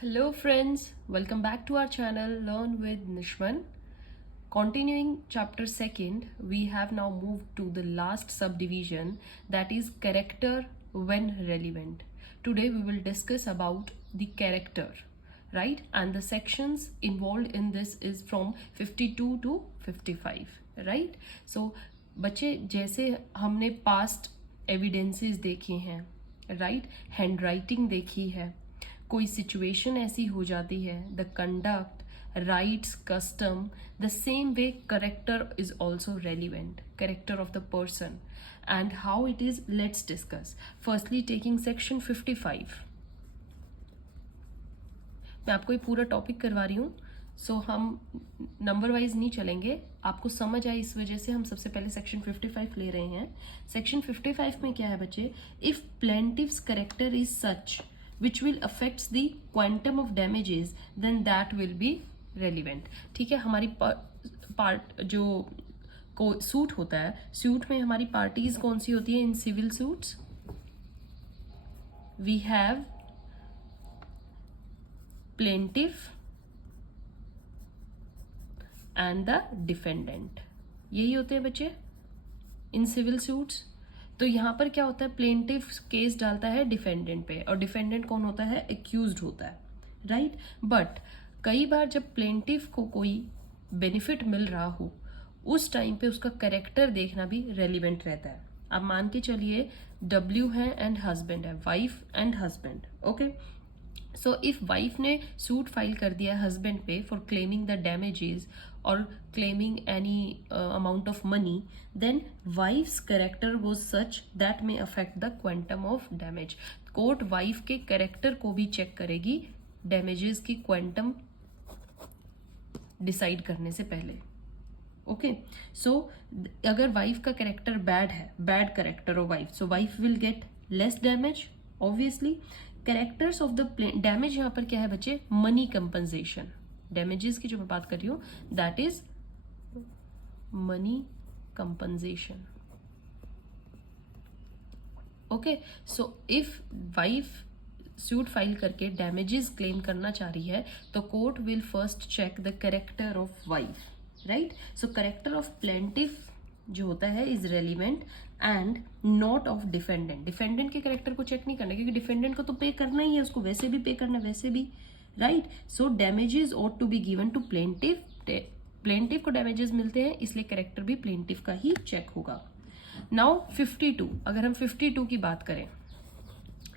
Hello friends, welcome back to our channel Learn with Nishman. Continuing chapter 2nd, we have now moved to the last subdivision, that is character when relevant. Today we will discuss about the character, right? And the sections involved in this is from 52 to 55, right? So बच्चे जैसे हमने past evidences देखे हैं, right? Handwriting देखी है, कोई situation ऐसी हो जाती है, the conduct, rights, custom, the same way character is also relevant, character of the person and how it is. Let's discuss. Firstly taking section 55. मैं आपको ये पूरा टॉपिक करवा रही हूँ, सो हम नंबर वाइज नहीं चलेंगे. आपको समझ आए इस वजह से हम सबसे पहले सेक्शन 55 ले रहे हैं. सेक्शन 55 में क्या है बच्चे? If plaintiffs character is such which will affects the quantum of damages then that will be relevant. ठीक है, हमारी पार्ट जो को सूट होता है, सूट में हमारी पार्टीज कौन सी होती है? In civil suits we have plaintiff and the defendant. यही होते हैं बच्चे इन सिविल सूट्स. तो यहाँ पर क्या होता है? प्लेंटिफ केस डालता है डिफेंडेंट पे, और डिफेंडेंट कौन होता है? एक्यूज्ड होता है, राइट? बट कई बार जब प्लेंटिफ को कोई बेनिफिट मिल रहा हो उस टाइम पे उसका कैरेक्टर देखना भी रेलिवेंट रहता है. अब मान के चलिए डब्ल्यू है एंड हस्बैंड है, wife and husband. Okay, so if wife ने सूट फाइल कर दिया हस्बैंड पे for claiming the damages or claiming any amount of money, then wife's character was such that may affect the quantum of damage. Court wife के character को भी check करेगी damages की quantum decide करने से पहले. ओके, सो अगर वाइफ का कैरेक्टर बैड है, bad character of wife, so wife will get less damage obviously. Characters of the damage यहाँ पर क्या है बच्चे? Money compensation. डैमेजेस की जो मैं बात कर रही हूं that is money compensation. Okay, so if wife suit file करके डैमेजेस क्लेम करना चाह रही है तो court will first check the character of wife, right? So character of plaintiff जो होता है is relevant and not of defendant. Defendant के कैरेक्टर को चेक नहीं करना, क्योंकि डिफेंडेंट को तो पे करना ही है, उसको वैसे भी पे करना है, वैसे भी, right? So damages ought to be given to plaintiff. Plaintiff को डैमेजेस मिलते हैं इसलिए कैरेक्टर भी प्लेंटिफ का ही चेक होगा. नाउ 52, अगर हम 52 की बात करें,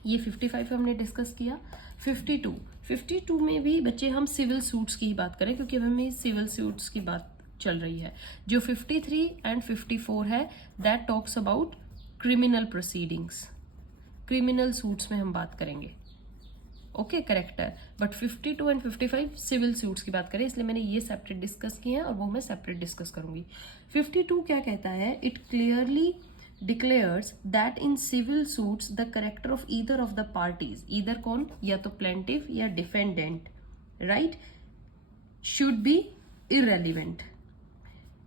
ये 55 हमने डिस्कस किया. 52 में भी बच्चे हम सिविल सूट्स की ही बात करें, क्योंकि हमें सिविल सूट्स की बात चल रही है. जो 53 एंड 54 है that talks about criminal proceedings. Criminal suits में हम बात करेंगे. Okay, character. But 52 and 55 civil suits की बात करें, इसलिए मैंने ये सेपरेट डिस्कस किए हैं और वो मैं सेपरेट डिस्कस करूंगी. 52 क्या कहता है? It clearly declares that in civil suits the character of either of the parties, either कौन? या तो प्लेंटिफ या defendant, right, should be irrelevant.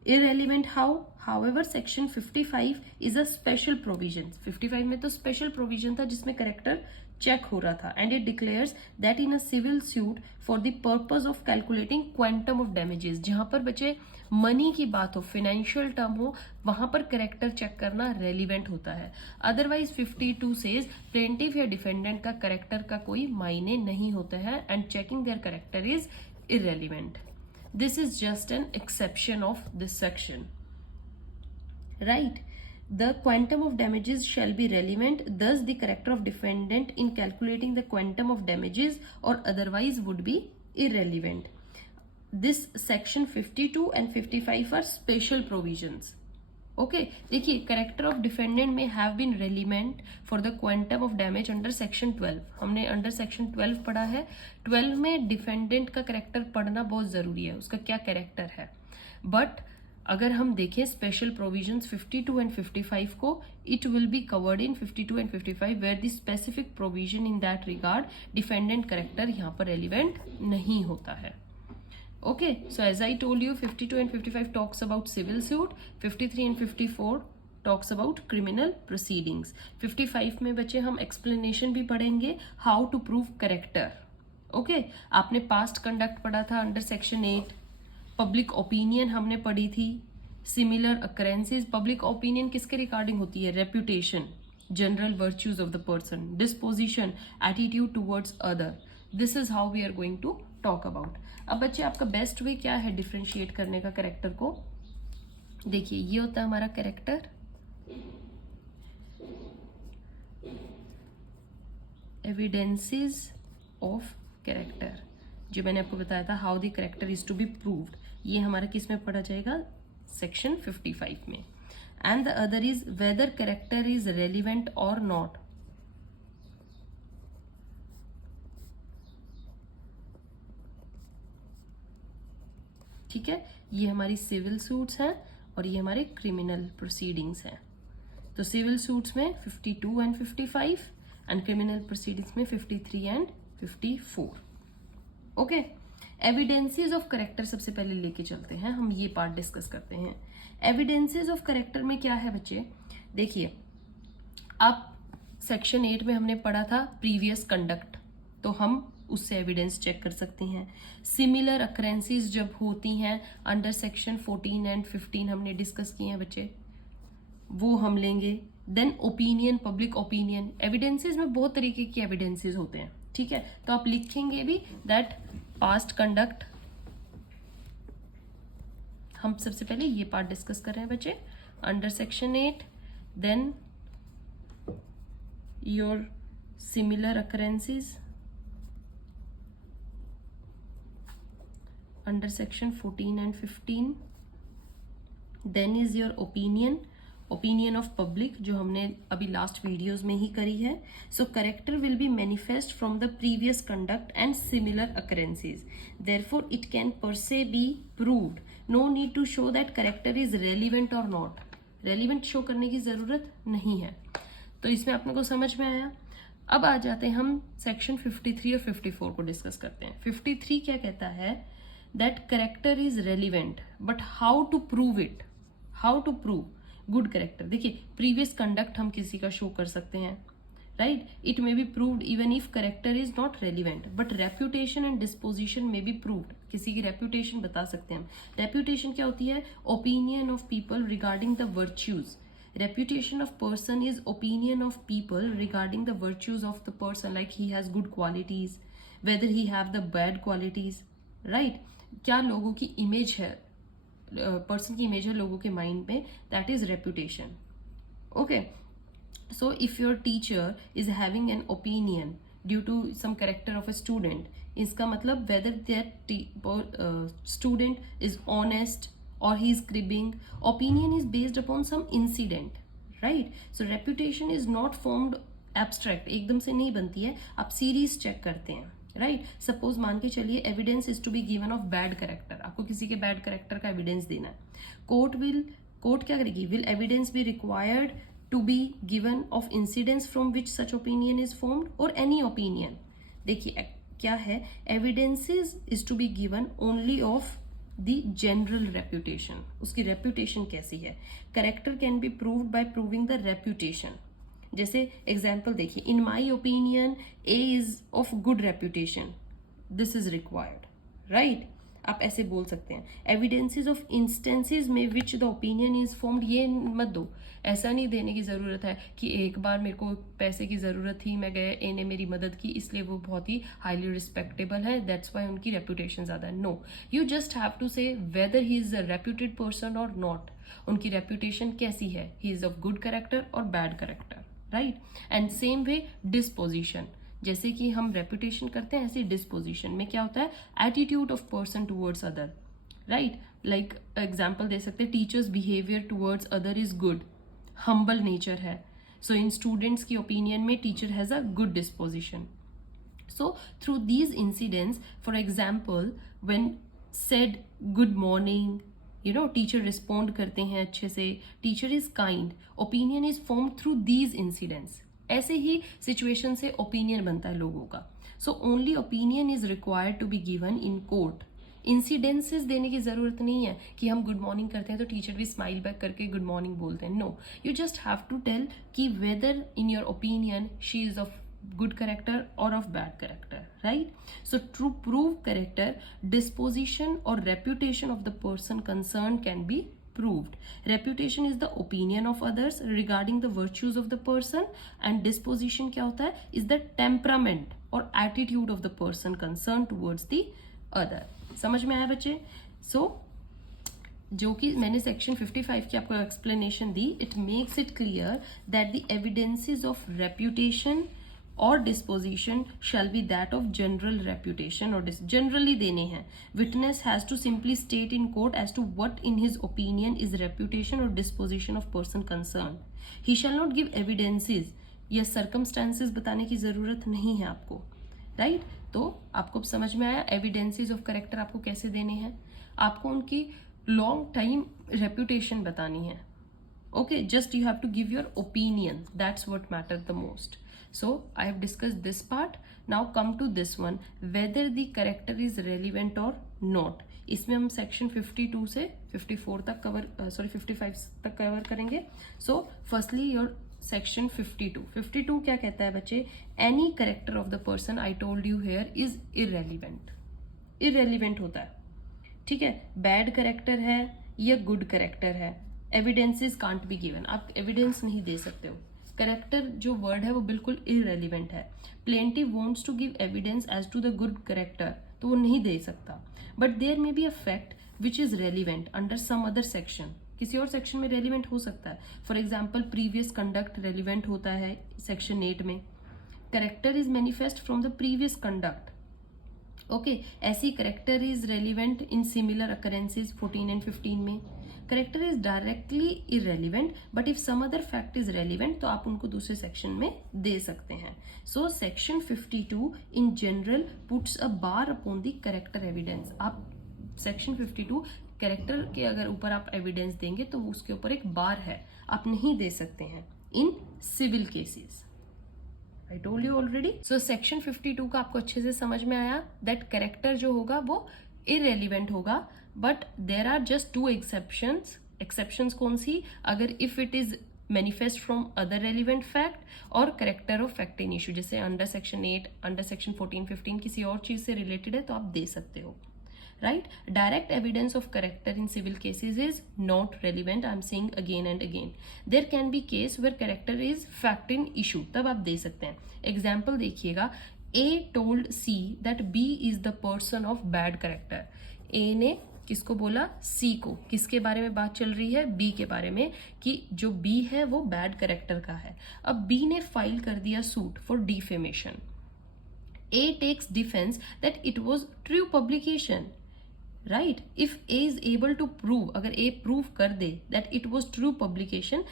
Irrelevant how? However, section 55 is a special provision. 55 में तो स्पेशल प्रोविजन था जिसमें character check हो रहा था, and it declares that in a civil suit for the purpose of calculating quantum of damages. जहां पर बच्चे मनी की बात हो, फाइनेंशियल टर्म हो, वहां पर करेक्टर चेक करना रेलिवेंट होता है. अदरवाइज 52 सेज प्लेंटिफ या डिफेंडेंट का करेक्टर का कोई मायने नहीं होता है and checking their character is irrelevant. This is just an exception of this section, right? The quantum of damages shall be relevant, thus the character of defendant in calculating the quantum of damages or otherwise would be irrelevant. This section 52 and 55 are special provisions. Okay, देखिए character of defendant में have been relevant for the quantum of damage under section 12. हमने under section 12 पढ़ा है. 12 में defendant का character पढ़ना बहुत जरूरी है, उसका क्या करेक्टर है. बट अगर हम देखें स्पेशल प्रोविजंस 52 एंड 55 को, it will be covered in 52 and 55 where the specific provision in that regard defendant character यहाँ पर रेलिवेंट नहीं होता है. Okay, so as I told you, 52 and 55 talks about civil suit, 53 and 54 talks about criminal proceedings. 55 में बच्चे हम explanation भी पढ़ेंगे how to prove character. Okay आपने पास्ट कंडक्ट पढ़ा था अंडर सेक्शन 8, पब्लिक ओपिनियन हमने पढ़ी थी, सिमिलर अकरेंसेज। पब्लिक ओपिनियन किसके रिगार्डिंग होती है? Reputation, general virtues of the person, disposition, attitude towards other. This is how we are going to talk about. अब बच्चे आपका बेस्ट वे क्या है डिफ्रेंशिएट करने का कैरेक्टर को? देखिए ये होता है हमारा कैरेक्टर, एविडेंसेस ऑफ कैरेक्टर, जो मैंने आपको बताया था how the character is to be proved. ये हमारा किस में पढ़ा जाएगा? सेक्शन 55 में। And the other is whether character is relevant और नॉट। ठीक है, ये हमारी सिविल सूट्स हैं और ये हमारे क्रिमिनल प्रोसीडिंग्स हैं। तो सिविल सूट्स में 52 एंड 55 एंड क्रिमिनल प्रोसीडिंग्स में 53 and 54। Okay, evidences of character सबसे पहले लेके चलते हैं, हम ये पार्ट डिस्कस करते हैं। एविडेंसेस ऑफ कैरेक्टर में क्या है बच्चे? देखिए आप सेक्शन 8 में हमने पढ़ा था प्रीवियस कंडक्ट, तो हम उससे एविडेंस चेक कर सकते हैं। सिमिलर अकरेंसेस जब होती हैं अंडर सेक्शन 14 एंड 15 हमने डिस्कस किए हैं बच्चे, वो हम लेंगे। Then opinion, public opinion, evidences में बहुत तरीके की एविडेंसेस होते हैं। ठीक है, तो आप लिखेंगे भी दैट पास्ट कंडक्ट। हम सबसे पहले ये पार्ट डिस्कस कर रहे हैं बच्चे under section 8, then your similar occurrences under section 14 and 15, then is your opinion of public, जो हमने अभी लास्ट वीडियोस में ही करी है। So character will be manifest from the previous conduct and similar occurrences, therefore it can per se be proved. No need to show that character is relevant और not. Relevant show करने की जरूरत नहीं है। तो इसमें अपने को समझ में आया। अब आ जाते हैं हम सेक्शन 53 और 54 को डिस्कस करते हैं। 53 क्या कहता है? that character is relevant but how to prove it, how to prove good character। देखिए previous conduct हम किसी का शो कर सकते हैं, right? it may be proved even if character is not relevant, but reputation and disposition may be proved। किसी की reputation बता सकते हैं हम। reputation क्या होती है? opinion of people regarding the virtues। reputation of person is opinion of people regarding the virtues of the person, like he has good qualities, whether he have the bad qualities, right? क्या लोगों की image है, person की image है लोगों के mind में, that is reputation. Okay, so if your teacher is having an opinion due to some character of a student, इसका मतलब whether that student is honest और he is cribbing. Opinion is based upon some incident, right? So reputation is not formed abstract, एकदम से नहीं बनती है, आप series check करते हैं, राइट? सपोज मान के चलिए evidence is to be given of bad character, आपको किसी के बैड कैरेक्टर का एविडेंस देना है। कोर्ट क्या करेगी? Will evidence be required to be given of incidents from which such opinion is formed और एनी ओपिनियन। देखिए क्या है, evidences is to be given only of the general reputation. उसकी रेप्यूटेशन कैसी है? Character can be proved by proving the reputation. जैसे example देखिए, in my opinion A is of good reputation, this is required, right? आप ऐसे बोल सकते हैं। एविडेंसेस ऑफ इंस्टेंसेस में which the opinion is formed, ये मत दो। ऐसा नहीं देने की जरूरत है कि एक बार मेरे को पैसे की जरूरत थी, मैं गए, ए ने मेरी मदद की, इसलिए वो बहुत ही हाईली रिस्पेक्टेबल है, दैट्स वाई उनकी रेप्यूटेशन ज्यादा है। No, you just have to say whether he is a reputed person और नॉट। उनकी रेप्यूटेशन कैसी है? He is of good character और bad character, right? And same way disposition, जैसे कि हम रेपुटेशन करते हैं, ऐसे डिस्पोजिशन में क्या होता है? Attitude of person towards other, right? Like example दे सकते हैं, teachers behaviour towards other is good, humble nature है। सो इन स्टूडेंट्स की ओपिनियन में teacher has a good disposition. So through these incidents, for example when said good morning, you know, teacher respond करते हैं अच्छे से, teacher is kind, opinion is formed through these incidents. ऐसे ही situation से opinion बनता है लोगों का। So only opinion is required to be given in court. Incidences देने की जरूरत नहीं है कि हम गुड मॉर्निंग करते हैं तो टीचर भी स्माइल बैक करके गुड मॉर्निंग बोलते हैं। No, you just have to tell कि whether in your opinion she is of good character or of bad character, right? So to prove character, disposition or reputation of the person concerned can be proved. Reputation is the opinion of others regarding the virtues of the person, and disposition क्या होता है, is the temperament or attitude of the person concerned towards the other. समझ में आया बच्चे? So जो कि मैंने सेक्शन 55 की आपको एक्सप्लेनेशन दी, it makes it clear that the evidences of reputation और disposition shall be that of general reputation और जनरली देने हैं. Witness has to simply state in court as to what in his opinion is reputation और disposition of person concern. He shall not give evidences या circumstances बताने की जरूरत नहीं है आपको, राइट? तो आपको समझ में आया एविडेंसेस ऑफ करेक्टर आपको कैसे देने हैं. आपको उनकी लॉन्ग टाइम रेप्यूटेशन बतानी है. Okay, just you have to give your opinion, that's what matter the most. So I have discussed this part. Now come to this one, whether the character is relevant और not. इसमें हम section 52 से 54 तक cover 55 तक cover करेंगे. So firstly your section 52 क्या कहता है बच्चे? Any character of the person I told you here is irrelevant होता है. ठीक है, बैड करेक्टर है या गुड करेक्टर है, एविडेंसेस कांट बी गिवन. आप एविडेंस नहीं दे सकते हो. करेक्टर जो वर्ड है वो बिल्कुल इररेलीवेंट है. Plaintiff wants to give evidence as to the good character, तो वो नहीं दे सकता. But there may be a fact which is relevant under some other section. किसी और सेक्शन में रेलिवेंट हो सकता है. For example previous conduct relevant होता है सेक्शन 8 में. Character is manifest from the previous conduct. Okay, ऐसी character is relevant in similar occurrences 14 and 15 में. Character is directly irrelevant, but if some other fact is relevant तो आप उनको दूसरे section में दे सकते हैं. So section 52 in general puts a bar upon the character evidence. आप सेक्शन 52 कैरेक्टर के अगर ऊपर आप एविडेंस देंगे तो उसके ऊपर एक बार है, आप नहीं दे सकते हैं in civil cases. I told you already. So section 52 का आपको अच्छे से समझ में आया दैट करेक्टर जो होगा वो इररेलीवेंट होगा, but there are just 2 exceptions. Exceptions कौन सी? अगर if it is manifest from other relevant fact और character of fact in issue, जैसे अंडर सेक्शन 8, अंडर सेक्शन 14, 15 किसी और चीज से रिलेटेड है तो आप दे सकते हो, right? Direct evidence of character in civil cases is not relevant. I'm saying again and again. There can be case where character is fact in issue. तब आप दे सकते हैं. Example देखिएगा. A told C that B is the person of bad character. A ने किसको बोला? C को. किसके बारे में बात चल रही है? B के बारे में, कि जो B है वो bad character का है. अब B ने फाइल कर दिया suit for defamation. A takes defense that it was true publication. Right, if A is able to prove, अगर ए प्रूव कर दे that it was true publication,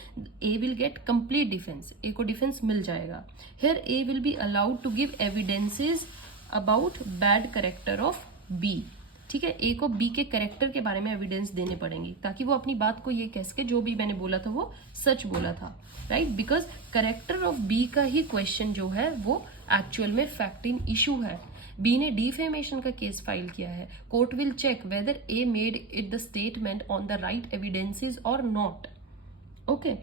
A will get complete defence. A को defence मिल जाएगा. Here A will be allowed to give evidences about bad character of B. ठीक है, ए को B के करेक्टर के बारे में एविडेंस देने पड़ेंगे ताकि वो अपनी बात को ये कह सके जो भी मैंने बोला था वो सच बोला था, right? Because character of B का ही क्वेश्चन जो है वो एक्चुअल में फैक्ट इन इशू है. बी ने डिफेमेशन का केस फाइल किया है. Court will check whether A made it the statement on the right evidences और नॉट. ओके,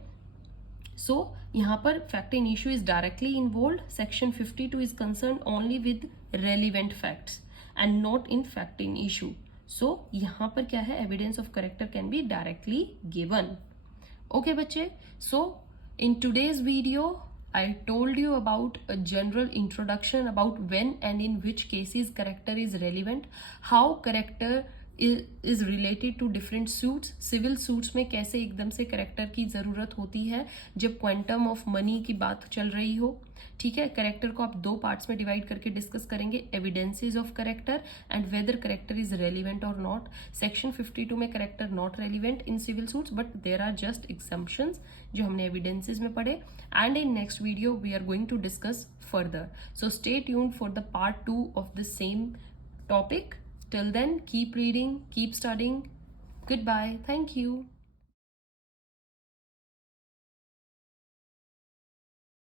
सो यहाँ पर fact in issue is directly involve. Section 52 is concern only with relevant facts and not in fact in issue. So यहाँ पर क्या है? Evidence of character can be directly given. Okay बच्चे, so in today's video I told you about a general introduction about when and in which cases character is relevant, how character is related to different suits. Civil suits में कैसे एकदम से character की ज़रूरत होती है जब quantum of money की बात चल रही हो. ठीक है, करेक्टर को आप 2 पार्ट्स में डिवाइड करके डिस्कस करेंगे. Evidences of character and whether character is relevant और नॉट. सेक्शन 52 में character not relevant in civil suits, but there are just exemptions जो हमने एविडेंसेस में पढ़े. And in next video we are going to discuss further. So stay tuned for the part 2 of the same topic. Till then, keep reading, keep studying. Goodbye. Thank you.